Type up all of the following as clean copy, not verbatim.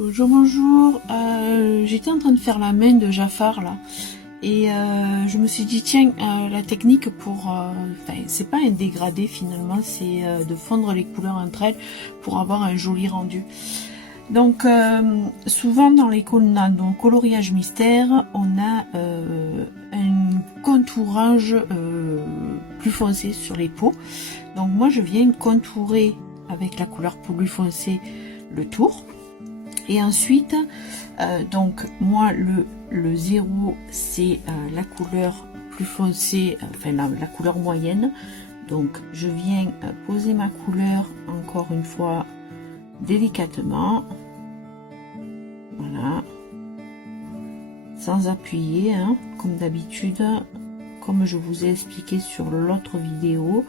Bonjour, bonjour. J'étais en train de faire la main de Jafar là, et je me suis dit tiens, la technique pour, enfin c'est pas un dégradé finalement, c'est de fondre les couleurs entre elles pour avoir un joli rendu. Donc souvent dans les coloriages mystères, on a un contourage plus foncé sur les peaux. Donc moi je viens contourer avec la couleur plus foncée le tour. Et ensuite, donc moi le 0 c'est la couleur plus foncée, enfin la couleur moyenne. Donc je viens poser ma couleur encore une fois délicatement, voilà, sans appuyer, hein, comme d'habitude, comme je vous ai expliqué sur l'autre vidéo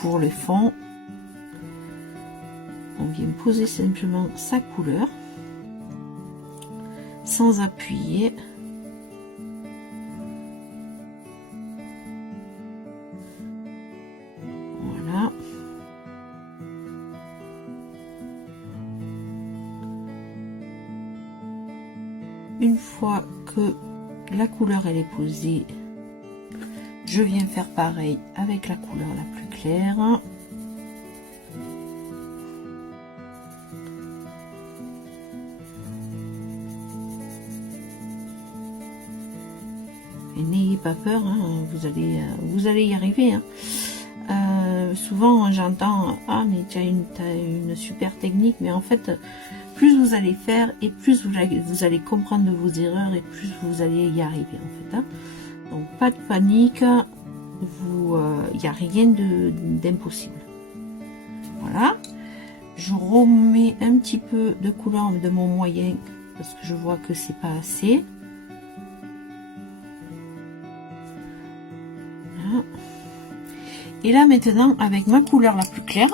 pour le fond. On vient poser simplement sa couleur sans appuyer. Voilà. Une fois que la couleur elle est posée, je viens faire pareil avec la couleur la plus claire. Et n'ayez pas peur, hein, vous allez y arriver. Hein. Souvent j'entends ah mais tu as une super technique, mais en fait plus vous allez faire et plus vous allez comprendre de vos erreurs et plus vous allez y arriver en fait. Hein. Donc pas de panique, il n'y a rien d'impossible. Voilà, je remets un petit peu de couleur de mon moyen parce que je vois que c'est pas assez. Voilà. Et là maintenant avec ma couleur la plus claire,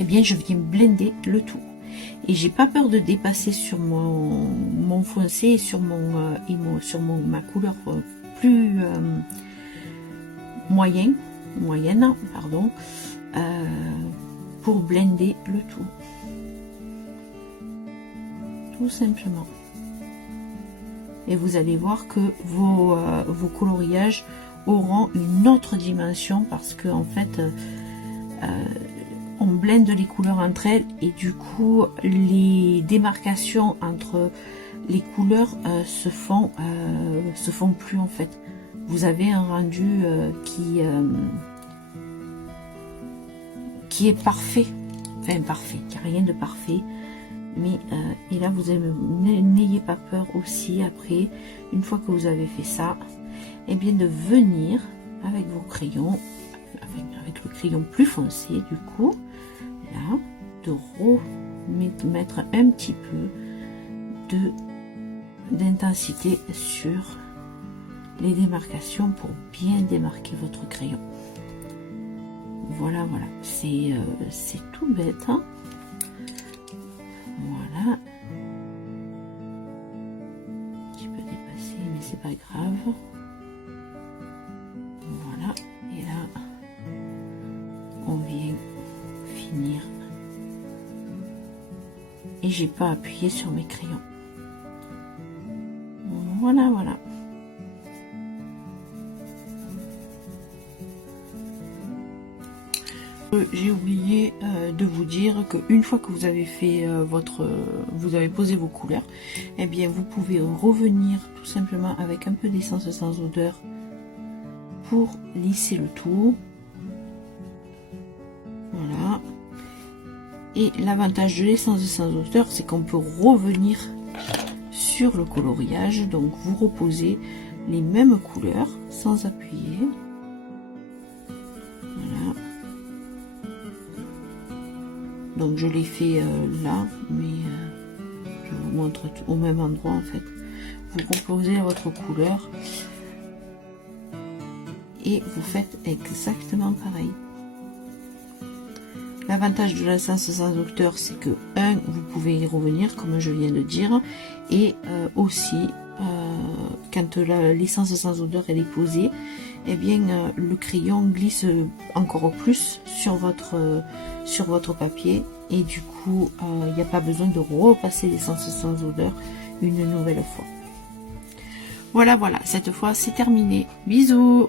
eh bien je viens blender le tout. Et j'ai pas peur de dépasser sur mon foncé et sur ma couleur plus moyenne, pardon, pour blender le tout simplement. Et vous allez voir que vos coloriages auront une autre dimension parce que en fait on blende les couleurs entre elles et du coup les démarcations entre les couleurs se font plus en fait. Vous avez un rendu qui est parfait, enfin parfait, il n'y a rien de parfait, mais et là vous n'ayez pas peur aussi après, une fois que vous avez fait ça, et bien de venir avec vos crayons, avec le crayon plus foncé du coup, là, de remettre un petit peu d'intensité sur les démarcations pour bien démarquer votre crayon. Voilà, voilà, c'est tout bête, hein. Voilà, un petit peu dépassé, mais c'est pas grave. Voilà, et là, on vient finir. Et j'ai pas appuyé sur mes crayons. Voilà, voilà. J'ai oublié de vous dire qu'une fois que vous avez fait vous avez posé vos couleurs, eh bien vous pouvez revenir tout simplement avec un peu d'essence sans odeur pour lisser le tout. Voilà. Et l'avantage de l'essence sans odeur, c'est qu'on peut revenir sur le coloriage, donc vous reposez les mêmes couleurs sans appuyer. Voilà. Donc je l'ai fait là, mais je vous montre au même endroit en fait. Vous reposez votre couleur et vous faites exactement pareil. L'avantage de l'essence sans odeur, c'est que vous pouvez y revenir, comme je viens de dire, et aussi, quand l'essence sans odeur elle est posée, eh bien le crayon glisse encore plus sur votre papier, et du coup, il n'y a pas besoin de repasser l'essence sans odeur une nouvelle fois. Voilà, cette fois c'est terminé. Bisous!